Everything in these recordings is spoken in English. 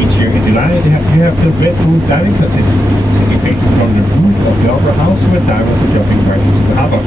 each year in July, you have the Red Bull diving contest, taking place from the roof of the Opera House where divers are jumping right into the harbor.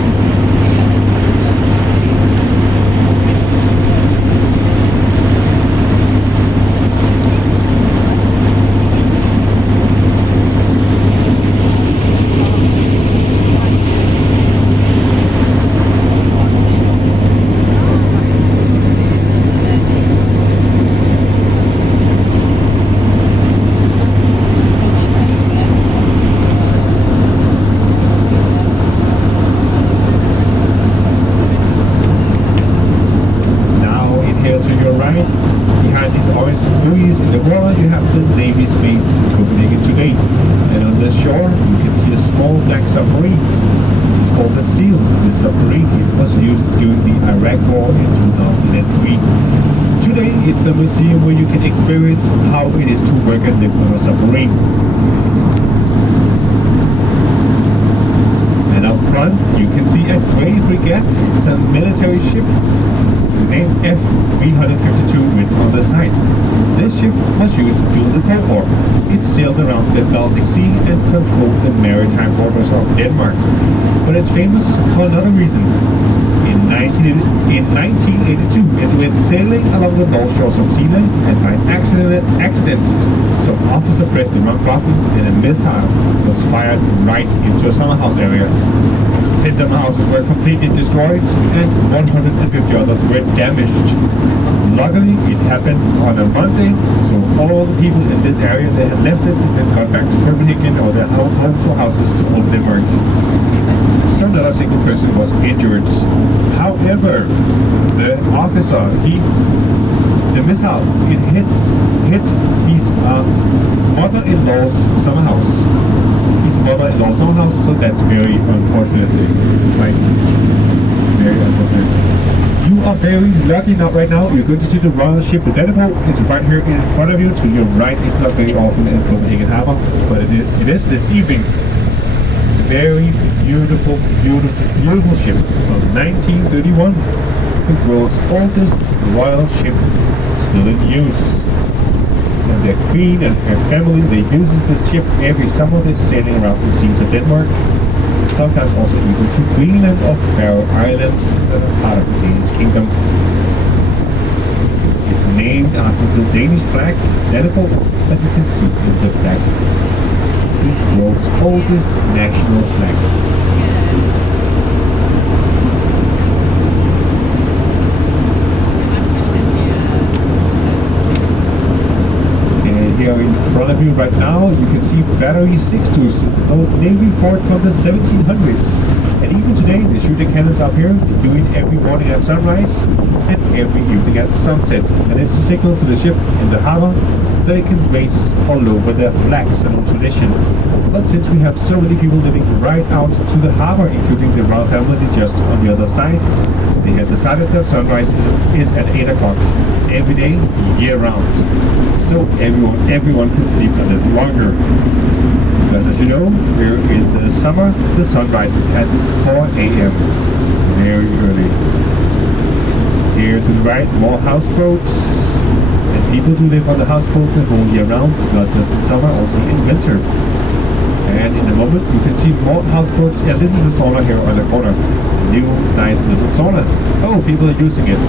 Behind these orange buoys in the water, you have the Navy's base in Copenhagen today. And on the shore, you can see a small black submarine. It's called the Seal. This submarine was used during the Iraq War in 2003. Today, it's a museum where you can experience how it is to work and live on a submarine. And up front, you can see a gray frigate. It's a military ship named F-352 written on the side. This ship was used during the Cold War. It sailed around the Baltic Sea and controlled the maritime borders of Denmark. But it's famous for another reason. In 1982, it went sailing along the north shores of Zealand, and by accident, some officer pressed the wrong button and a missile was fired right into a summer house area. 10 summer houses were completely destroyed and 150 others were damaged. Luckily, it happened on a Monday, so all the people in this area, they had left it and got back to Copenhagen or their homes or houses all Denmark. So not a single person was injured. However, the officer, the missile, it hit his mother-in-law's summer house. Mother-in-law's summer house, so that's very unfortunate. Right? Very unfortunate. You are very lucky now. Right now, you're going to see the royal ship, the Dannebroge. It's right here in front of you. To your right, it's not very often in Copenhagen Harbor, but it is this evening. Very beautiful ship from 1931. The world's oldest royal ship, still in use. And their queen and her family, they uses this ship every summer. They're sailing around the seas of Denmark. Sometimes also even to Greenland or Faroe Islands, that are part of the Danish kingdom. It's named after the Danish flag, Dannebroge, that you can see in the flag. The world's oldest national flag. Here in front of you right now, you can see Battery 62. It's an old Navy fort from the 1700s. And even today, they shoot the cannons up here. They do it every morning at sunrise and every evening at sunset. And it's a signal to the ships in the harbor that they can race all over their flags and on tradition. But since we have so many people living right out to the harbor, including the royal family just on the other side, they have decided that sunrise is at 8 o'clock every day, year round. So everyone can sleep a little longer. Because as you know, we're in the summer, the sun rises at 4 a.m. very early. Here to the right, more houseboats. And people do live on the houseboat the whole year round, not just in summer, also in winter. And in a moment, you can see more houseboats. Yeah, this is a sauna here on the corner. A new, nice little sauna. Oh, people are using it.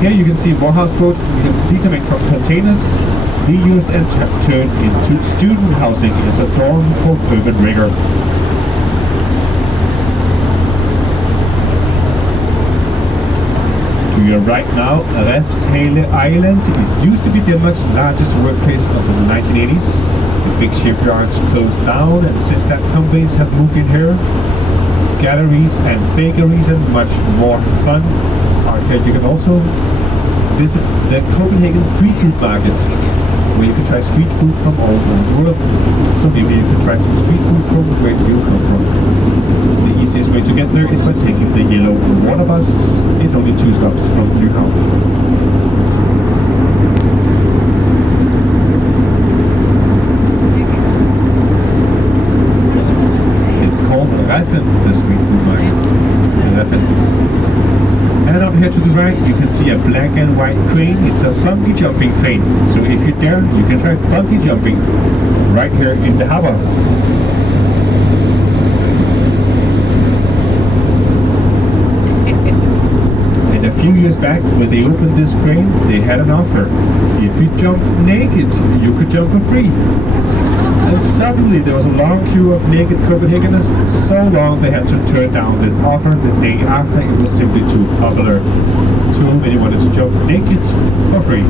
Here you can see more houseboats. These are made from containers, reused and turned into student housing as a dorm for urban rigor. To your right now, Refshale Island. It used to be Denmark's largest workplace until the 1980s. The big shipyards closed down, and since that companies have moved in here. Galleries and bakeries and much more fun. Arcade. You can also visit the Copenhagen street food market, where you can try street food from all over the world. So maybe you can try some street food from where you come from. The easiest way to get there is by taking the yellow water bus. It's only 2 stops from Canal. The street food market. And up here to the right, you can see a black and white crane. It's a bungee jumping crane. So if you dare, you can try bungee jumping right here in the harbor. And a few years back, when they opened this crane, they had an offer. If you jumped naked, you could jump for free. And suddenly there was a long queue of naked Copenhageners, so long they had to turn down this offer the day after. It was simply too popular. Too many wanted to jump naked for free.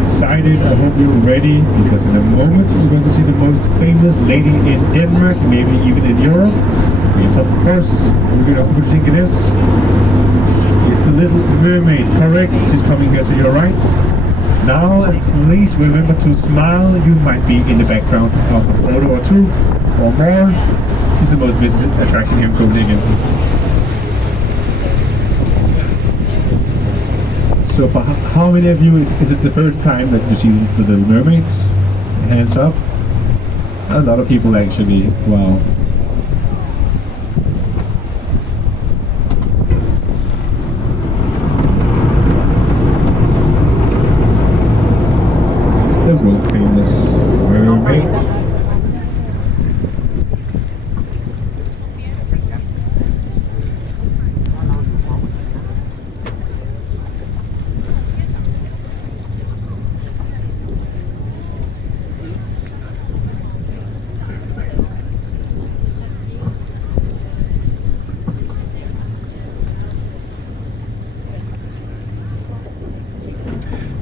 Excited, I hope you're ready, because in a moment you're going to see the most famous lady in Denmark, maybe even in Europe. It's of course, who do you think it is? It's the Little Mermaid, correct? She's coming here to your right. Now, please remember to smile. You might be in the background of a photo or two or more. She's the most visited attraction here in Copenhagen. So for how many of you is it the first time that you see the Little Mermaids? Hands up. A lot of people actually. Wow. The world famous mermaid.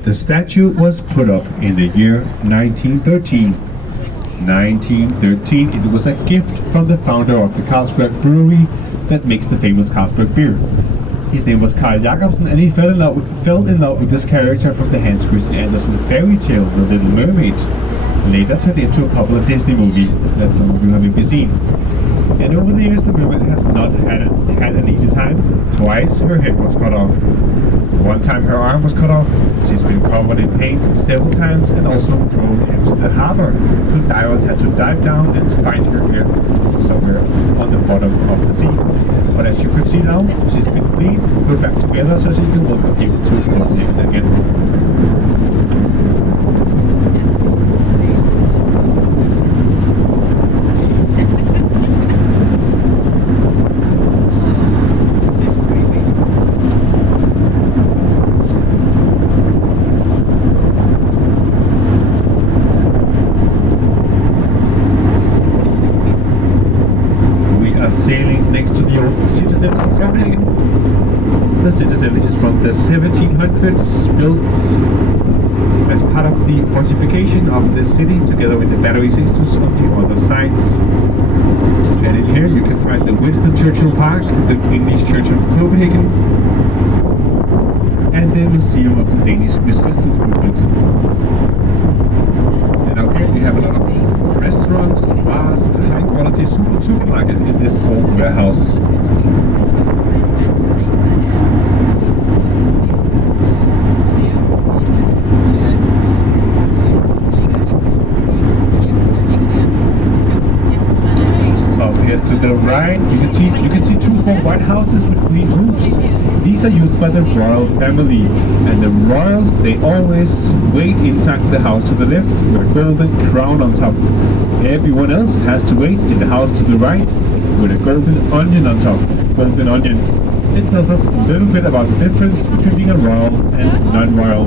The statue was put up in the year 1913. 1913, it was a gift from the founder of the Carlsberg brewery that makes the famous Carlsberg beer. His name was Carl Jacobsen, and he fell in love with this character from the Hans Christian Andersen fairy tale, The Little Mermaid, later turned into a popular Disney movie that some of you have maybe seen. And over the years, the mermaid has not had an easy time. Twice her head was cut off. One time her arm was cut off. She's been covered in paint several times and also thrown into the harbor. Two divers had to dive down and find her here somewhere on the bottom of the sea. But as you could see now, she's been cleaned, put back together so she can welcome people to Copenhagen again. Sailing next to the old citadel of Copenhagen. The citadel is from the 1700s, built as part of the fortification of the city, together with the battery stations on the other side. And in here you can find the Winston Churchill Park, the English Church of Copenhagen, and the Museum of the Danish Resistance Movement. And out here you have a lot of restaurants, bars, and high-quality supermarket in this old warehouse. Up here to the right, you can see two small white houses with green roofs. These are used by the royal family, and the royals, they always wait inside the house to the left with a golden crown on top. Everyone else has to wait in the house to the right with a golden onion on top. Golden onion. It tells us a little bit about the difference between being a royal and non-royal.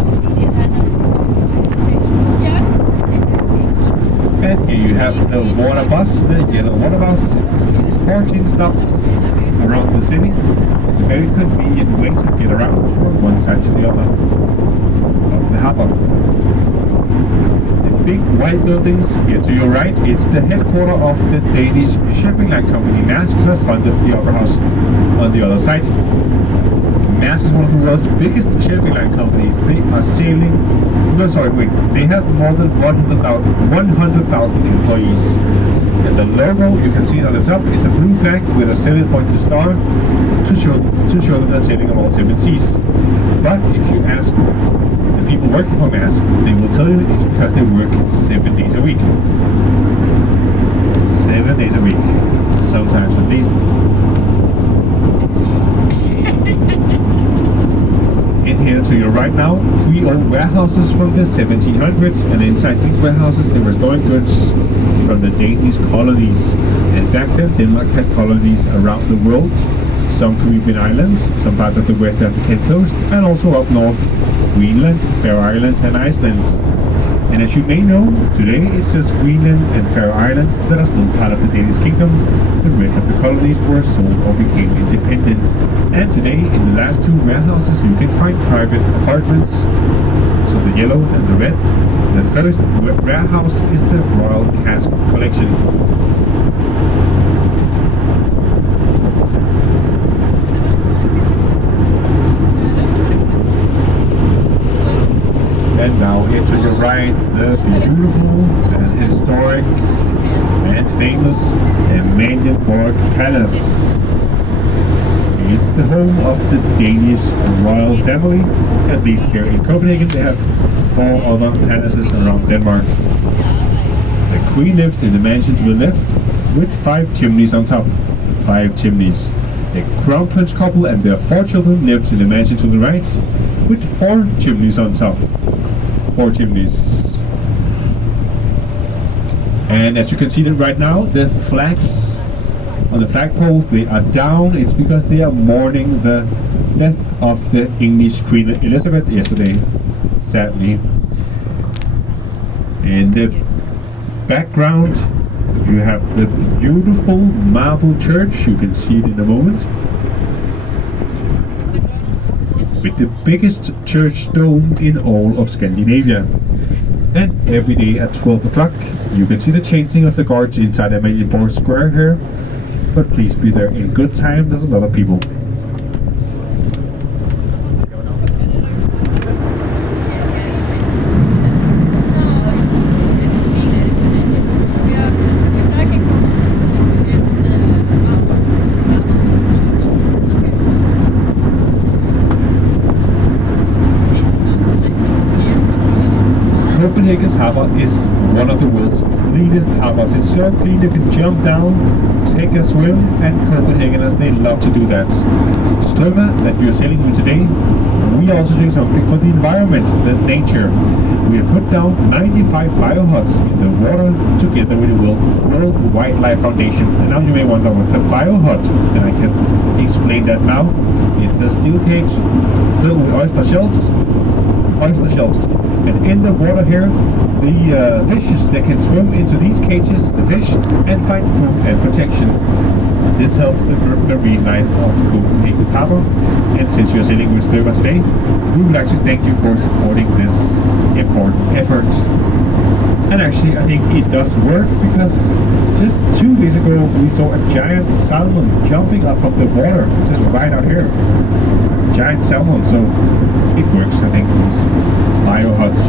And here you have the water bus, the yellow water bus. It's 14 stops around the city. It's a very convenient way to get around from one side to the other of the harbor. The big white buildings here to your right, it's the headquarters of the Danish shipping line company Maersk, that funded the Opera House on the other side. Maersk is one of the world's biggest shipping line companies. They are sailing... No, sorry, wait. They have more than 100,000 employees. And the logo, you can see it on the top, is a blue flag with a 7-pointed star to show that they're sailing on all 7 seas. But if you ask the people working for Maersk, they will tell you it's because they work 7 days a week. 7 days a week. Sometimes at least. In here to your right now, 3 old warehouses from the 1700s, and inside these warehouses they were storing goods from the Danish colonies. And back then Denmark had colonies around the world, some Caribbean islands, some parts of the West African coast, and also up north, Greenland, Faroe Islands and Iceland. And as you may know, today it's just Greenland and Faroe Islands that are still part of the Danish kingdom. The rest of the colonies were sold or became independent. And today, in the last 2 warehouses, you can find private apartments. So the yellow and the red. The first warehouse is the Royal Cask Collection. And now here to your right, the beautiful and historic and famous Amalienborg Palace. It's the home of the Danish royal family. At least here in Copenhagen they have 4 other palaces around Denmark. The Queen lives in the mansion to the left with 5 chimneys on top. 5 chimneys. The Crown Prince couple and their 4 children lives in the mansion to the right with 4 chimneys on top. 4 chimneys. And as you can see right now, the flags on the flagpoles, they are down. It's because they are mourning the death of the English Queen Elizabeth yesterday, sadly. In the background you have the beautiful marble church. You can see it in a moment, with the biggest church dome in all of Scandinavia. And every day at 12 o'clock you can see the changing of the guards inside Amalienborg Square here. But please be there in good time, there's a lot of people. Copenhagen's harbour is one of the world's cleanest harbours. It's so clean you can jump down, take a swim, and Copenhageners, they love to do that. Strømmer that we are sailing with today, we are also doing something for the environment, the nature. We have put down 95 biohuts in the water together with the World Wildlife Foundation. And now you may wonder what's a biohut, and I can explain that now. It's a steel cage filled with oyster shells, and in the water here the fishes, they can swim into these cages, the fish, and find food and protection. This helps the marine life of Copenhagen's harbour, and since you're sailing with Strømmer today, we would like to thank you for supporting this important effort. And actually I think it does work, because just 2 days ago we saw a giant salmon jumping up from the water just right out here. Giant salmon, so it works, I think, these biohuts.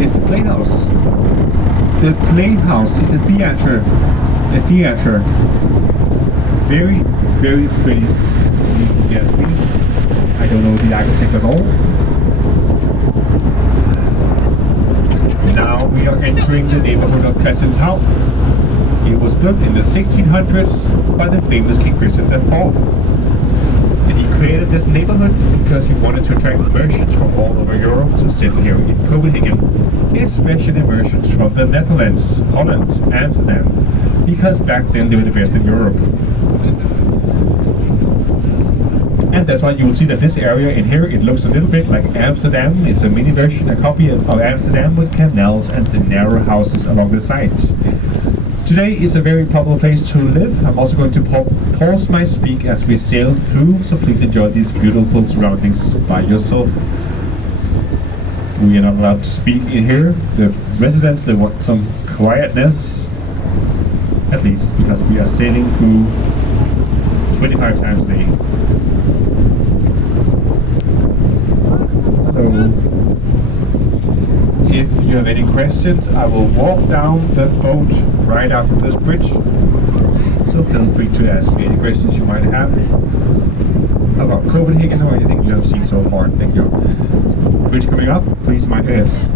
It's the playhouse. The playhouse is a theatre. Very, very pretty. Yes, I don't know the architect at all. Now we are entering the neighborhood of Christianshavn. It was built in the 1600s by the famous King Christian IV. And he created this neighborhood because he wanted to attract merchants from all over Europe to settle here in Copenhagen. Especially merchants from the Netherlands, Holland, Amsterdam, because back then they were the best in Europe. And that's why you will see that this area in here, it looks a little bit like Amsterdam. It's a mini version, a copy of Amsterdam, with canals and the narrow houses along the sides. Today it's a very popular place to live. I'm also going to pause my speak as we sail through, so please enjoy these beautiful surroundings by yourself. We are not allowed to speak in here. The residents, they want some quietness, at least because we are sailing through 25 times a day. Hello. If you have any questions, I will walk down the boat right after this bridge. So feel free to ask me any questions you might have about Copenhagen or anything you have seen so far. Thank you. Bridge coming up, please mind your ears.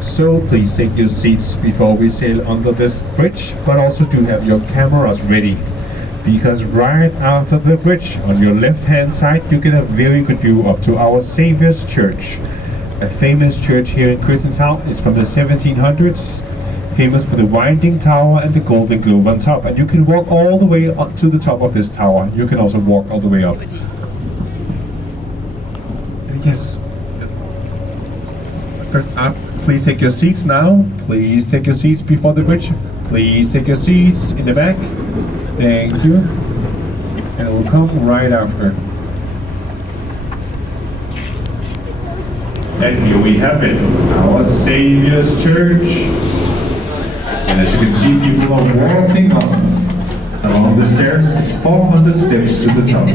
So please take your seats before we sail under this bridge, but also do have your cameras ready, because right after the bridge on your left hand side you get a very good view up to our Saviour's Church, a famous church here in Christianshavn. It's from the 1700s, famous for the winding tower and the golden globe on top. And you can walk all the way up to the top of this tower. You can also walk all the way up. Yes. First up, please take your seats now. Please take your seats before the bridge. Please take your seats in the back. Thank you. And we'll come right after. And here we have it, our Saviour's Church. And as you can see, people are walking up along the stairs. It's 400 steps to the top.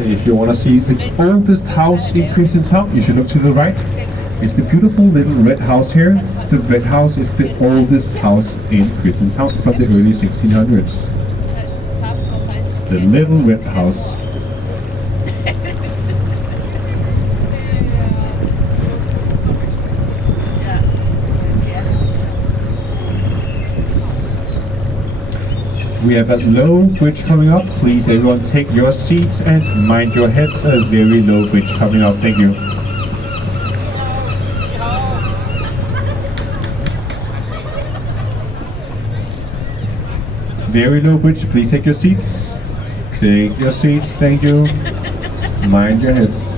And if you want to see the oldest house in Christianshavn, you should look to the right. It's the beautiful little red house here. The red house is the oldest house in Christianshavn from the early 1600s. The little red house. We have a low bridge coming up. Please everyone take your seats and mind your heads. A very low bridge coming up. Thank you. Very low bridge. Please take your seats. Take your seats. Thank you. Mind your heads.